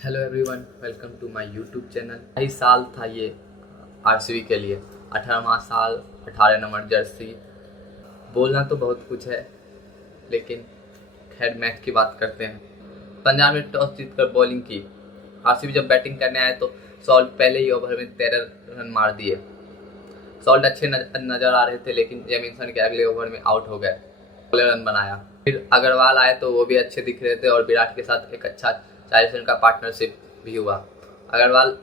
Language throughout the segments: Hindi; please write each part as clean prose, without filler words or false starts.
Hello everyone, welcome to my YouTube channel. यही साल था ये आरसीबी के लिए 18वां साल, 18 नंबर जर्सी। बोलना तो बहुत कुछ है, लेकिन खैर मैच की बात करते हैं। पंजाब ने टॉस जीतकर बॉलिंग की। आरसीबी जब बैटिंग करने आए तो सॉल्ट पहले ही ओवर में 13 रन मार दिए। सॉल्ट अच्छे नजर आ रहे थे, लेकिन जेमिसन के अगले ओवर में आउट हो गए। 16 रन बनाया। फिर अग्रवाल आए तो वो भी अच्छे दिख रहे थे और विराट के साथ एक अच्छा 40 रन का पार्टनरशिप भी हुआ। अग्रवाल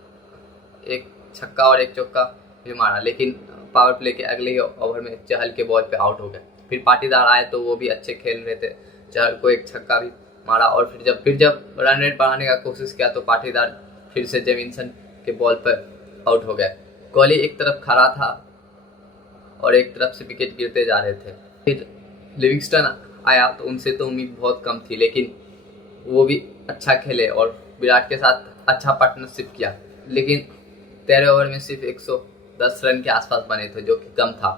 एक छक्का और एक चौका भी मारा, लेकिन पावर प्ले के अगले ही ओवर में चहल के बॉल पे आउट हो गए। फिर पाटीदार आए तो वो भी अच्छे खेल रहे थे। चहल को एक छक्का भी मारा और फिर जब रन रेट बढ़ाने का कोशिश किया तो पाटीदार फिर से जेमिसन के बॉल पर आउट हो गए। कोहली एक तरफ खड़ा था और एक तरफ से विकेट गिरते जा रहे थे। फिर लिविंगस्टन आया तो उनसे तो उम्मीद बहुत कम थी, लेकिन वो भी अच्छा खेले और विराट के साथ अच्छा पार्टनरशिप किया। लेकिन 13 ओवर में सिर्फ 110 रन के आसपास बने थे, जो कि कम था।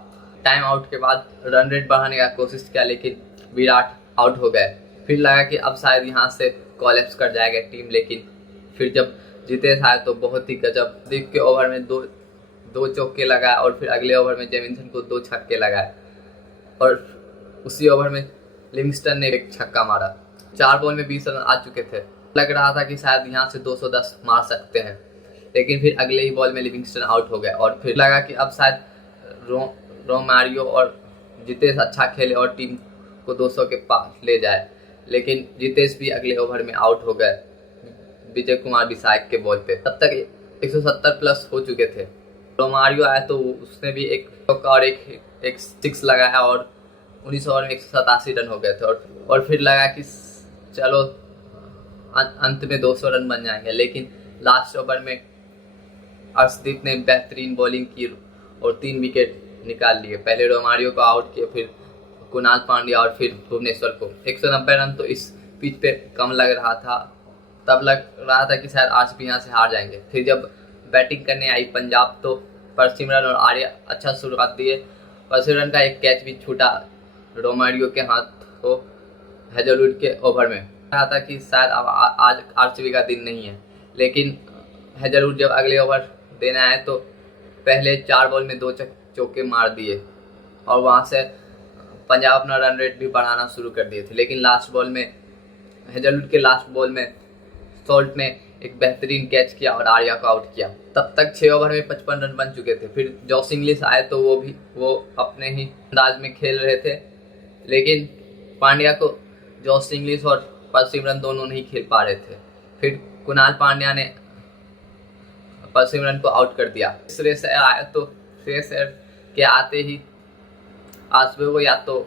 टाइम आउट के बाद रन रेट बढ़ाने का कोशिश किया, लेकिन विराट आउट हो गए। फिर लगा कि अब शायद यहाँ से कोलैप्स कर जाएगा टीम, लेकिन फिर जब जीते आए तो बहुत ही गजब। दीप के ओवर में दो चौके लगाए और फिर अगले ओवर में जेमिसन को 2 छक्के लगाए और उसी ओवर में लिविंगस्टन ने एक छक्का मारा। 4 बॉल में 20 रन आ चुके थे। लग रहा था कि शायद यहाँ से 210 मार सकते हैं, लेकिन फिर अगले ही बॉल में लिविंगस्टन आउट हो गए और फिर लगा कि अब शायद रोमारियो और जितेश अच्छा खेले और टीम को 200 के पास ले जाए, लेकिन जितेश भी अगले ओवर में आउट हो गए विजय कुमार विशाख के बॉल पे। तब तक 170 प्लस हो चुके थे। रोमारियो आया तो उसने भी एक चौका और एक सिक्स लगाया और 19 ओवर में 187 रन हो गए थे और फिर लगा कि चलो अंत में 200 रन बन जाएंगे, लेकिन लास्ट ओवर में अर्शदीप ने बेहतरीन बॉलिंग की और 3 विकेट निकाल लिए। पहले रोमारियो को आउट किया, फिर कुणाल पांड्या और फिर भुवनेश्वर को। 190 रन तो इस पिच पे कम लग रहा था। तब लग रहा था कि शायद आरसीबी यहाँ से हार जाएंगे। फिर जब बैटिंग करने आई पंजाब तो परसिमरन और आर्य अच्छा शुरुआत दिए। परसिमरन का एक कैच भी छूटा रोमारियो के हाथ को हेजलवुड के ओवर में। कहा था कि शायद आज आरसीबी का दिन नहीं है, लेकिन हेजलवुड जब अगले ओवर देने आए तो पहले 4 बॉल में 2 चौके मार दिए और वहां से पंजाब अपना रन रेट भी बढ़ाना शुरू कर दिए थे। लेकिन लास्ट बॉल में हेजलवुड के लास्ट बॉल में सॉल्ट ने एक बेहतरीन कैच किया और आर्या को आउट किया। तब तक 6 ओवर में 55 रन बन चुके थे। फिर जॉस इंग्लिश आए तो वो अपने ही अंदाज में खेल रहे थे, लेकिन पांड्या को जॉस इंग्लिश और परसिमरन दोनों नहीं खेल पा रहे थे। फिर कुणाल पांड्या ने परसिमरन को आउट कर दिया। श्रेयस अय्यर आया तो श्रेयस अय्यर के आते ही आरसीबी को या तो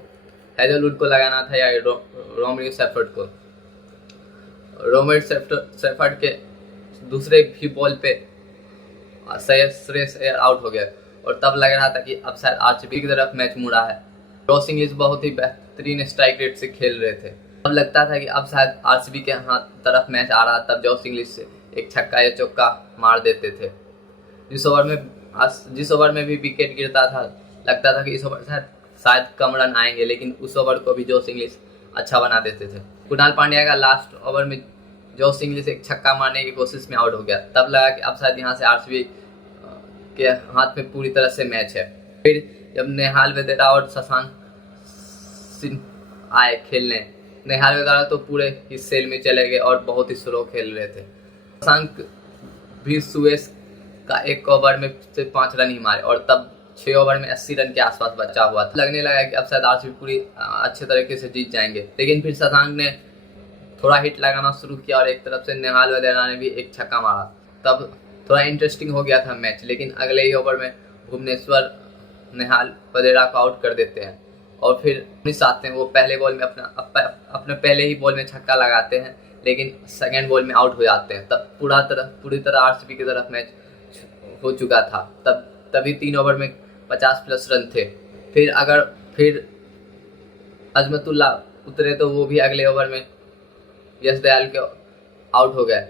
हेजलवुड को लगाना था या रोमरियो सेफर्ड को। रोमरियो सेफर्ड के दूसरे भी बॉल पे श्रेयस अय्यर आउट हो गया और तब लग रहा था कि अब शायद आरसीबी की तरफ मैच मुड़ा है। जॉस इंग्लिश बहुत ही बेहतरीन स्ट्राइक रेट से खेल रहे थे। अब लगता था कि अब शायद आरसीबी के हाथ तरफ मैच आ रहा, तब जॉस इंग्लिश से एक छक्का या चौका मार देते थे। जिस ओवर में भी विकेट गिरता था, लगता था कि इस ओवर शायद कम रन आएंगे, लेकिन उस ओवर को भी जॉस इंग्लिश अच्छा बना देते थे। कुणाल पांड्या का लास्ट ओवर में जॉस इंग्लिश एक छक्का मारने की कोशिश में आउट हो गया। तब लगा कि अब शायद यहाँ से आरसीबी के हाथ में पूरी तरह से मैच है। फिर जब नेहाल वेदेरा और शशांक सिंह आए खेलने, नेहाल वेदेरा तो पूरे ही सेल में चले गए और बहुत ही स्लो खेल रहे थे। शशांक भी सुएस का एक ओवर में सिर्फ 5 रन ही मारे और तब 6 ओवर में 80 रन के आसपास बचा हुआ था। लगने लगा कि अब शायद आरसीबी पूरी अच्छे तरीके से जीत जाएंगे, लेकिन फिर शशांक ने थोड़ा हिट लगाना शुरू किया और एक तरफ से नेहाल वेदेरा ने भी एक छक्का मारा। तब थोड़ा इंटरेस्टिंग हो गया था मैच, लेकिन अगले ही ओवर में भुवनेश्वर नेहाल वेदेरा को आउट कर देते हैं और फिर उन्नीस आते हैं। वो पहले बॉल में अपने पहले ही बॉल में छक्का लगाते हैं, लेकिन सेकेंड बॉल में आउट हो जाते हैं। तब पूरी तरह आरसीबी की तरफ मैच हो चुका था। तभी 3 ओवर में 50 प्लस रन थे। फिर अजमतुल्ला उतरे तो वो भी अगले ओवर में यश दयाल के आउट हो गए।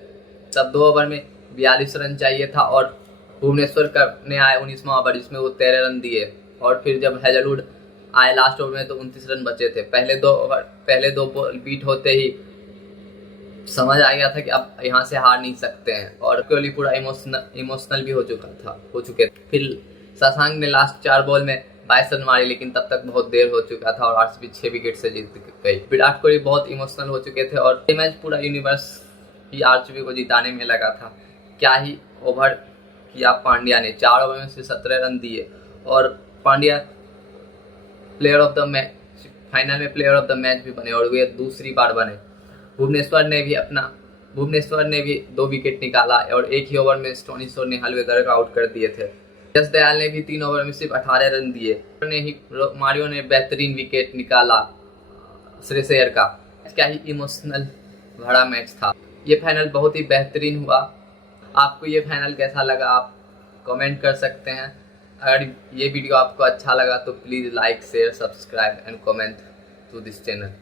तब 2 ओवर में 42 रन चाहिए था और भुवनेश्वर करने आए 19वां ओवर, जिसमें वो 13 रन दिए और फिर जब हेजलवुड आए लास्ट ओवर में तो 29 रन बचे थे। पहले दो बॉल बीट होते ही समझ आ गया था कि अब यहाँ से हार नहीं सकते हैं, और कोहली पूरा इमोशनल भी हो चुके थे। फिर शशांक ने लास्ट 4 बॉल में 22 रन मारे, लेकिन तब तक बहुत देर हो चुका था और आरसीबी 6 विकेट से जीत गई। विराट कोहली बहुत इमोशनल हो चुके थे और ये मैच पूरा यूनिवर्स ही आरसीबी को जिताने में लगा था। क्या ही ओवर किया पांड्या ने, 4 ओवर में से 17 रन दिए और Pandya player of the match, final में प्लेयर ऑफ द मैच भी बने और वे दूसरी बार बने। भुवनेश्वर ने भी 2 विकेट निकाला और एक ही ओवर में स्टोनिस और नेहाल वेगर का आउट कर दिए थे। यश दयाल ने भी 3 ओवर में सिर्फ 18 रन दिए। मारियो ने बेहतरीन विकेट निकाला श्रेयस अय्यर का। क्या ही इमोशनल भरा मैच था। ये फाइनल बहुत ही बेहतरीन हुआ। आपको ये फाइनल कैसा लगा आप कमेंट कर सकते हैं। अगर ये वीडियो आपको अच्छा लगा तो please like share subscribe and comment to this channel.